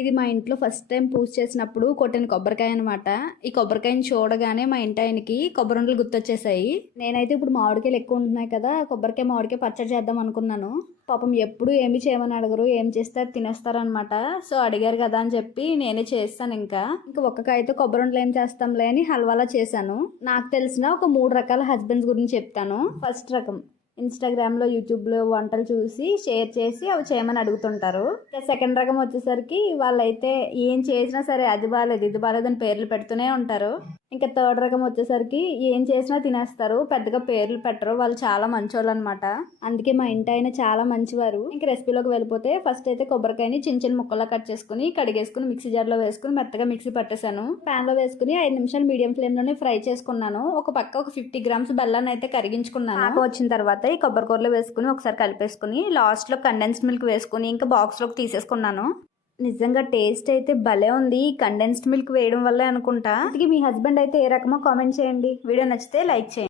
ఇది మా ఇంట్లో ఫస్ట్ టైం పూజ చేసినప్పుడు కొట్టిన కొబ్బరికాయ అనమాట. ఈ కొబ్బరికాయని చూడగానే మా ఇంటి ఆయనకి కొబ్బరి గుర్తొచ్చేసాయి. నేనైతే ఇప్పుడు మామిడికాయలు ఎక్కువ ఉంటున్నాయి కదా, మామిడికాయ పచ్చడి చేద్దాం అనుకున్నాను. పాపం ఎప్పుడు ఏమి చేయమని అడగరు, ఏం చేస్తే అది తినేస్తారనమాట. సో అడిగారు కదా అని చెప్పి నేనే చేస్తాను. ఇంకా ఒక్క కాయతో కొబ్బరి ఉండలు ఏం చేస్తాంలే అని హల్వాలా చేశాను. నాకు తెలిసిన ఒక 3 రకాల హస్బెండ్స్ గురించి చెప్తాను. ఫస్ట్ రకం, ఇన్స్టాగ్రామ్లో యూట్యూబ్లో వంటలు చూసి షేర్ చేసి అవి చేయమని అడుగుతుంటారు. సెకండ్ రకం వచ్చేసరికి వాళ్ళైతే ఏం చేసినా సరే అది బాగాలేదు ఇది బాగాలేదు అని పేర్లు పెడుతూనే ఉంటారు. ఇంకా థర్డ్ రకం వచ్చేసరికి ఏం చేసినా తినేస్తారు, పెద్దగా పేర్లు పెట్టరు. వాళ్ళు చాలా మంచోళ్ళు అనమాట. అందుకే మా ఇంటి ఆయన చాలా మంచివారు. ఇంకా రెసిపీలోకి వెళ్ళిపోతే ఫస్ట్ అయితే కొబ్బరికాయని చిన్న చిన్న ముక్కలా కట్ చేసుకుని కడిగేసుకుని మిక్సీ జార్లో వేసుకుని మెత్తగా మిక్సీ పట్టేశాను. ప్యాన్ లో వేసుకుని 5 నిమిషాలు మీడియం ఫ్లేమ్ లోనే ఫ్రై చేసుకున్నాను. ఒక పక్క ఒక 50 గ్రామ్స్ బెల్లాన్ని అయితే కరిగించుకున్నాను. వచ్చిన తర్వాత ఈ కొబ్బరి కూరలో వేసుకుని ఒకసారి కలిపేసుకుని లాస్ట్ లో కండెన్స్డ్ మిల్క్ వేసుకుని ఇంకా బాక్స్ లోకి తీసేసుకున్నాను. నిజంగా టేస్ట్ అయితే భలే ఉంది. కండెన్స్డ్ మిల్క్ వేయడం వల్లే అనుకుంటా. మీ హస్బెండ్ అయితే ఏ రకమో కామెంట్ చేయండి. వీడియో నచ్చితే లైక్ చేయండి.